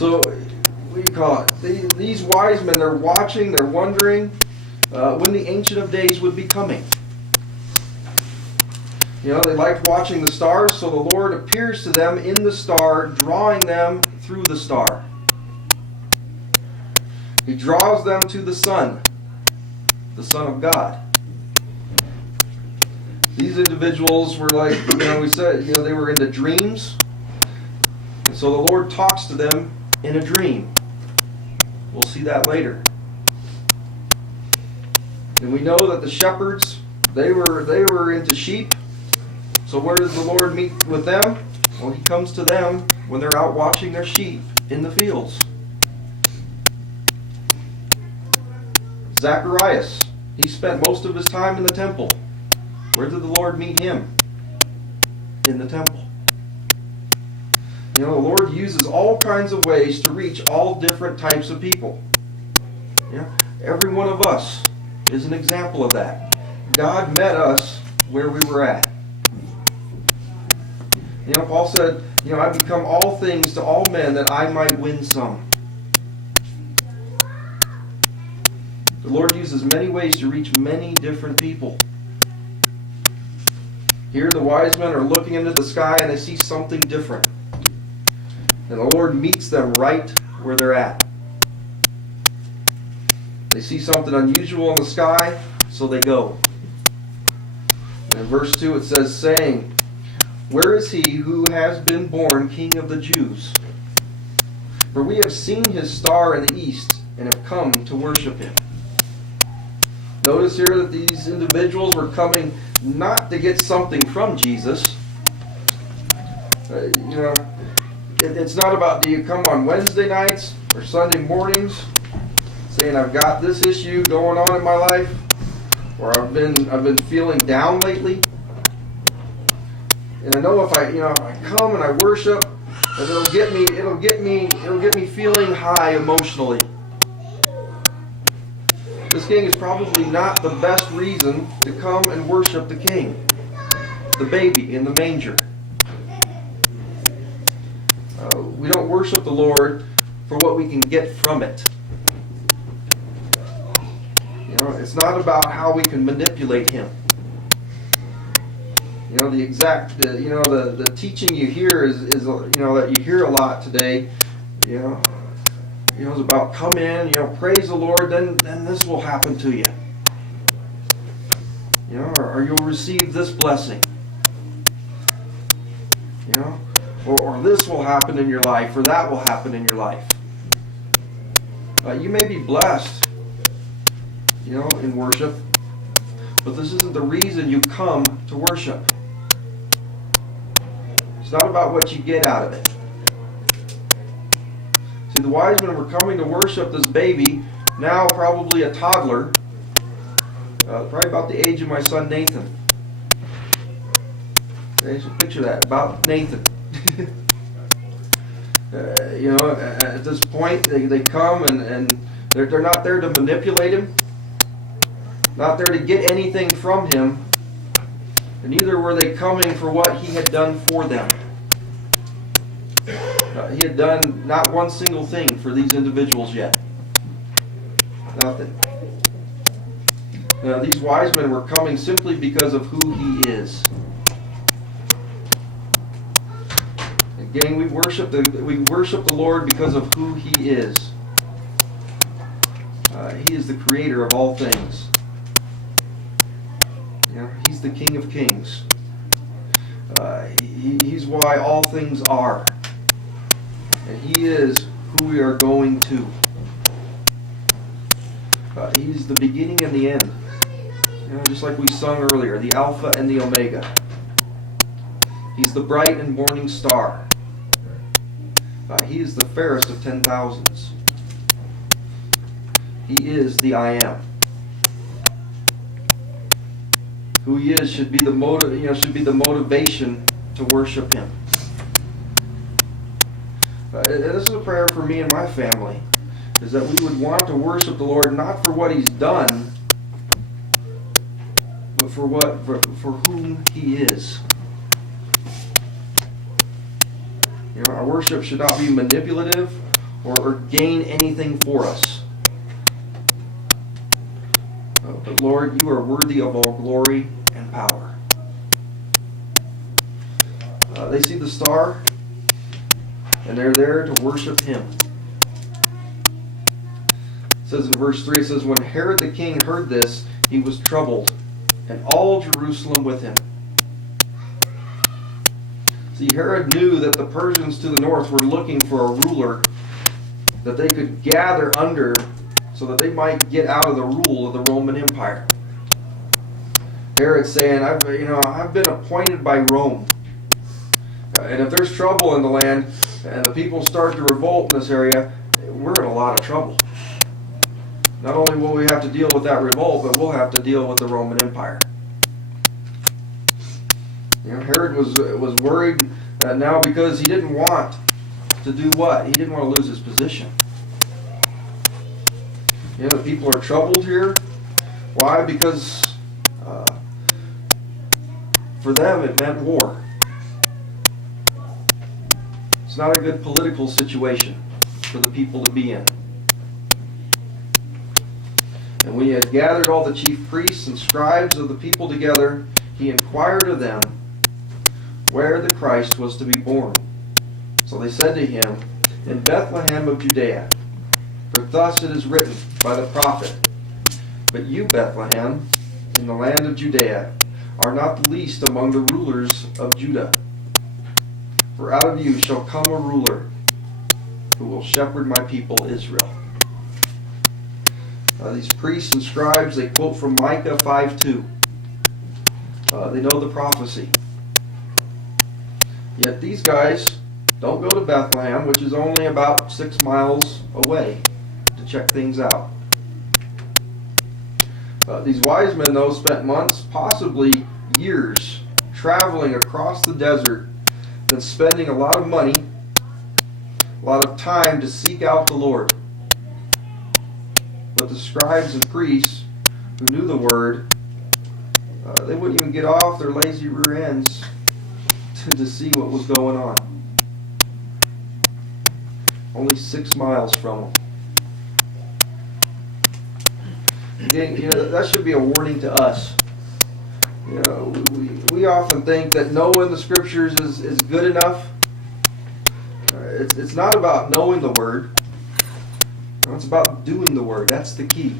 So, what do you call it? These wise men, they're watching, they're wondering when the Ancient of Days would be coming. You know, they liked watching the stars, so the Lord appears to them in the star, drawing them through the star. He draws them to the Son of God. These individuals were like, we said, they were into dreams. And so the Lord talks to them in a dream. We'll see that later. And we know that the shepherds, they were into sheep. So where does the Lord meet with them? Well, He comes to them when they're out watching their sheep in the fields. Zacharias, he spent most of his time in the temple. Where did the Lord meet him? In the temple. The Lord uses all kinds of ways to reach all different types of people. Every one of us is an example of that. God met us where we were at. Paul said, I become all things to all men that I might win some. The Lord uses many ways to reach many different people. Here the wise men are looking into the sky and they see something different. And the Lord meets them right where they're at. They see something unusual in the sky, so they go. And in verse 2 it says, saying, where is he who has been born King of the Jews? For we have seen his star in the east and have come to worship him. Notice here that these individuals were coming not to get something from Jesus. It's not about, do you come on Wednesday nights or Sunday mornings saying I've got this issue going on in my life, or I've been feeling down lately. And I know if I come and I worship, that it'll get me feeling high emotionally. This King is probably not the best reason to come and worship the King, the baby in the manger. We don't worship the Lord for what we can get from it. It's not about how we can manipulate Him. The teaching you hear is that you hear a lot today. It's about come in, praise the Lord, then this will happen to you. Or you'll receive this blessing. Or this will happen in your life, or that will happen in your life. You may be blessed, in worship, but this isn't the reason you come to worship. It's not about what you get out of it. See, the wise men were coming to worship this baby, now probably a toddler, probably about the age of my son Nathan. Okay, so picture that, about Nathan. At this point, they come and they're not there to manipulate him, not there to get anything from him, and neither were they coming for what he had done for them. He had done not one single thing for these individuals yet. Nothing. These wise men were coming simply because of who he is. Again, we worship the Lord because of who He is. He is the creator of all things. He's the King of Kings. He's why all things are. And He is who we are going to. He's the beginning and the end. Just like we sung earlier, the Alpha and the Omega. He's the bright and morning star. He is the fairest of 10,000s. He is the I am. Who He is should be the motivation to worship Him. This is a prayer for me and my family, is that we would want to worship the Lord not for what He's done, but for whom He is. Our worship should not be manipulative or gain anything for us. But Lord, you are worthy of all glory and power. They see the star, and they're there to worship him. It says in verse 3, it says, when Herod the king heard this, he was troubled, and all Jerusalem with him. See, Herod knew that the Persians to the north were looking for a ruler that they could gather under so that they might get out of the rule of the Roman Empire. Herod's saying, I've been appointed by Rome. And if there's trouble in the land and the people start to revolt in this area, we're in a lot of trouble. Not only will we have to deal with that revolt, but we'll have to deal with the Roman Empire. Herod was worried now because he didn't want to do what? He didn't want to lose his position. The people are troubled here. Why? Because for them it meant war. It's not a good political situation for the people to be in. And when he had gathered all the chief priests and scribes of the people together, he inquired of them where the Christ was to be born. So they said to him, in Bethlehem of Judea, for thus it is written by the prophet, but you, Bethlehem, in the land of Judea, are not the least among the rulers of Judah. For out of you shall come a ruler who will shepherd my people Israel. These priests and scribes, they quote from Micah 5:2. They know the prophecy. Yet these guys don't go to Bethlehem, which is only about 6 miles away, to check things out. These wise men, though, spent months, possibly years, traveling across the desert and spending a lot of money, a lot of time to seek out the Lord. But the scribes and priests who knew the word, they wouldn't even get off their lazy rear ends to see what was going on. Only 6 miles from them. Again, that should be a warning to us. We often think that knowing the scriptures is good enough. It's not about knowing the word. It's about doing the word. That's the key.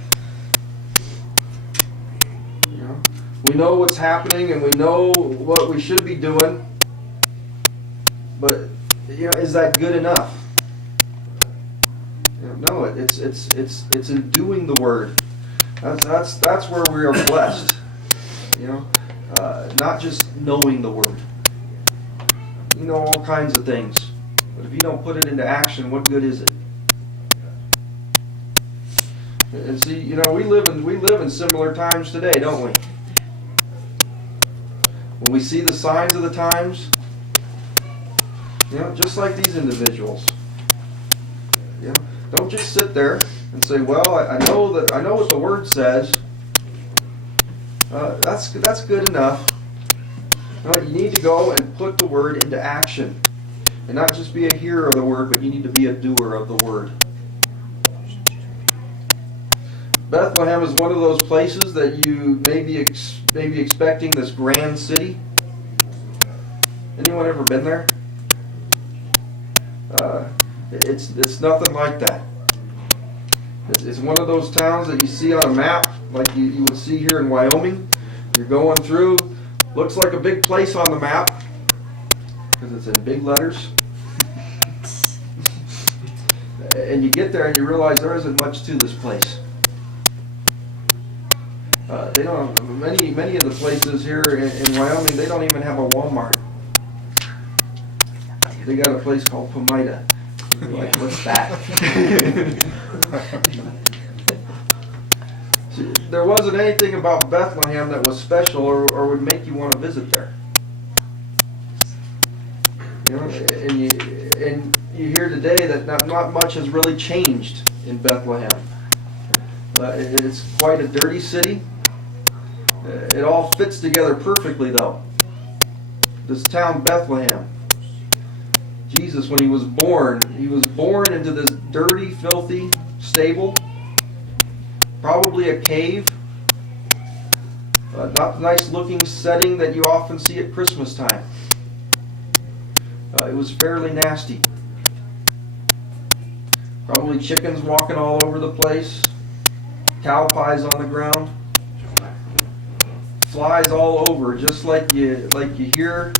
We know what's happening and we know what we should be doing, but is that good enough? No, it's in doing the word. That's where we are blessed. Not just knowing the word. You know all kinds of things, but if you don't put it into action, what good is it? And see, we live in similar times today, don't we? When we see the signs of the times, just like these individuals, don't just sit there and say, "Well, I know what the word says. That's good enough." No, you need to go and put the word into action, and not just be a hearer of the word, but you need to be a doer of the word. Bethlehem is one of those places that you may be expecting this grand city. Anyone ever been there? It's nothing like that. It's one of those towns that you see on a map, like you would see here in Wyoming. You're going through, looks like a big place on the map because it's in big letters. And you get there and you realize there isn't much to this place. They don't. Many of the places here in Wyoming, they don't even have a Walmart. They got a place called Pomida. You're like, what's that? See, there wasn't anything about Bethlehem that was special or would make you want to visit there. And you hear today that not much has really changed in Bethlehem. It's quite a dirty city. It all fits together perfectly, though. This town, Bethlehem. Jesus, when he was born into this dirty, filthy stable, probably a cave, not the nice looking setting that you often see at Christmas time. It was fairly nasty. Probably chickens walking all over the place, cow pies on the ground, flies all over, just like you hear.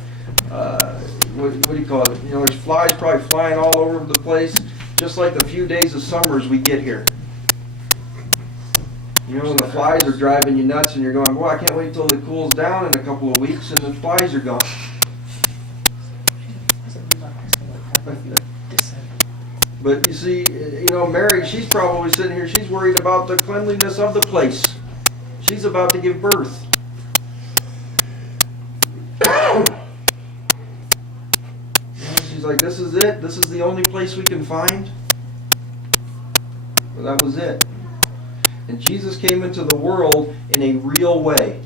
What do you call it? You know, there's flies probably flying all over the place, just like the few days of summers we get here. You know, when the flies are driving you nuts and you're going, well, I can't wait till it cools down in a couple of weeks and the flies are gone. But you see, you know, Mary, she's probably sitting here, she's worried about the cleanliness of the place. She's about to give birth. She's like, this is it? This is the only place we can find? Well, that was it. And Jesus came into the world in a real way.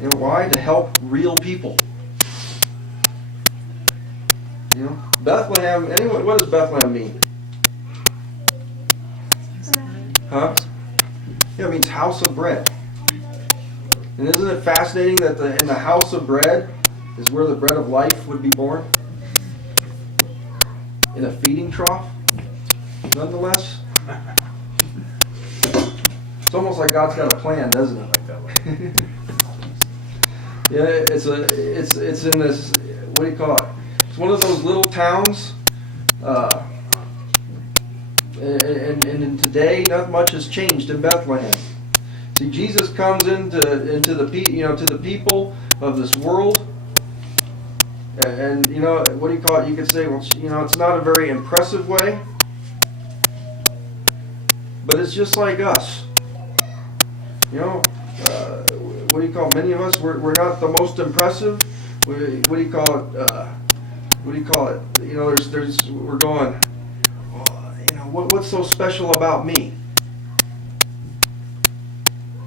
You know why? To help real people. You know, Bethlehem, anyway, what does Bethlehem mean? Huh? Yeah, it means house of bread. And isn't it fascinating that in the house of bread is where the bread of life would be born? In a feeding trough, nonetheless. It's almost like God's got a plan, doesn't it? Yeah, it's in this, what do you call it? It's one of those little towns, and today not much has changed in Bethlehem. See, Jesus comes into the people of this world, and you know, what do you call it? You could say, well, you know, it's not a very impressive way, but it's just like us. You know, what do you call it? Many of us, we're not the most impressive. What do you call it? What do you call it? You know, we're going, well, you know, what's so special about me?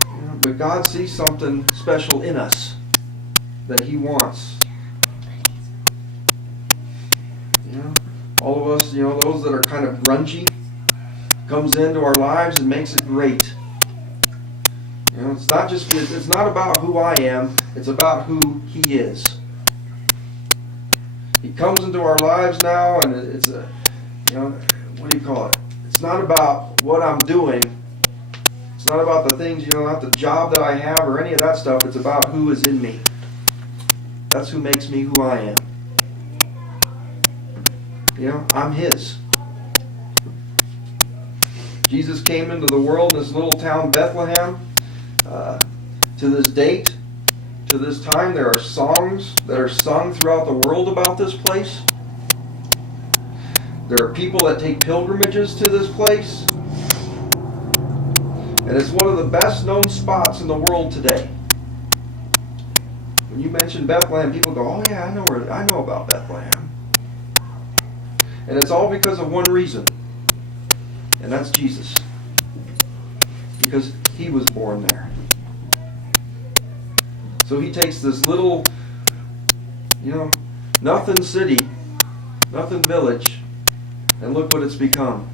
You know, but God sees something special in us that He wants. You know, all of us, you know, those that are kind of grungy, comes into our lives and makes it great. You know, it's not about who I am, it's about who He is. He comes into our lives now, and it's a, you know, what do you call it? It's not about what I'm doing. It's not about the things, you know, not the job that I have or any of that stuff. It's about who is in me. That's who makes me who I am. You know, I'm His. Jesus came into the world in this little town, Bethlehem. To this date, to this time, there are songs that are sung throughout the world about this place. There are people that take pilgrimages to this place. And it's one of the best known spots in the world today. When you mention Bethlehem, people go, oh yeah, I know about Bethlehem. And it's all because of one reason. And that's Jesus. Because He was born there. So He takes this little, you know, nothing city, nothing village, and look what it's become.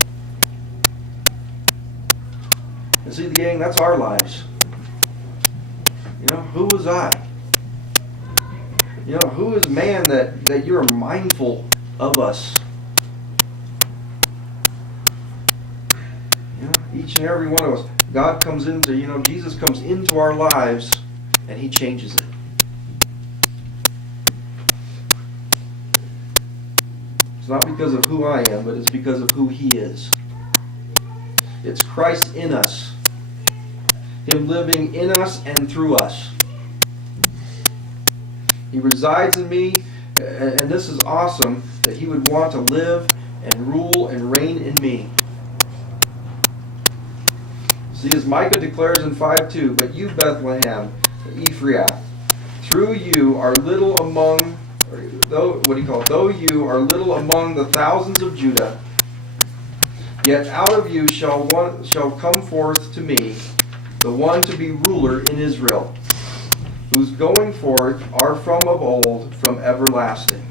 And see, the gang, that's our lives. You know, who was I? You know, who is man that you're mindful of us? You know, each and every one of us. God comes into, you know, Jesus comes into our lives, and He changes it. It's not because of who I am, but it's because of who He is. It's Christ in us. Him living in us and through us. He resides in me, and this is awesome, that He would want to live and rule and reign in me. See, as Micah declares in 5:2, but you, Bethlehem, Ephraim, through you are little among, though you are little among the thousands of Judah, yet out of you shall come forth to me the one to be ruler in Israel, whose going forth are from of old, from everlasting.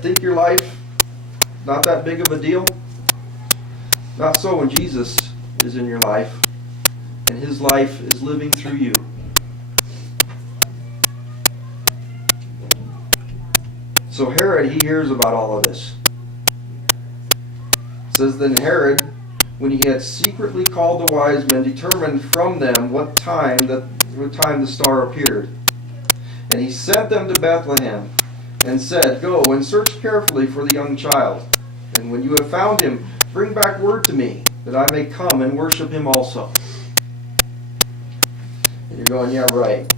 think your life not that big of a deal? Not so when Jesus is in your life and His life is living through you. So Herod, he hears about all of this. It says, then Herod, when he had secretly called the wise men, determined from them what time the star appeared. And he sent them to Bethlehem, and said, go and search carefully for the young child. And when you have found him, bring back word to me, that I may come and worship him also. And you're going, yeah, right.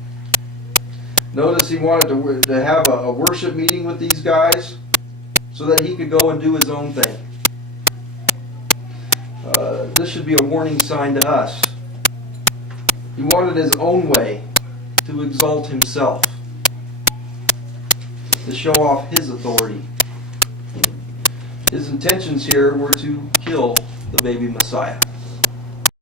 Notice he wanted to have a worship meeting with these guys so that he could go and do his own thing. This should be a warning sign to us. He wanted his own way to exalt himself, to show off his authority. His intentions here were to kill the baby Messiah.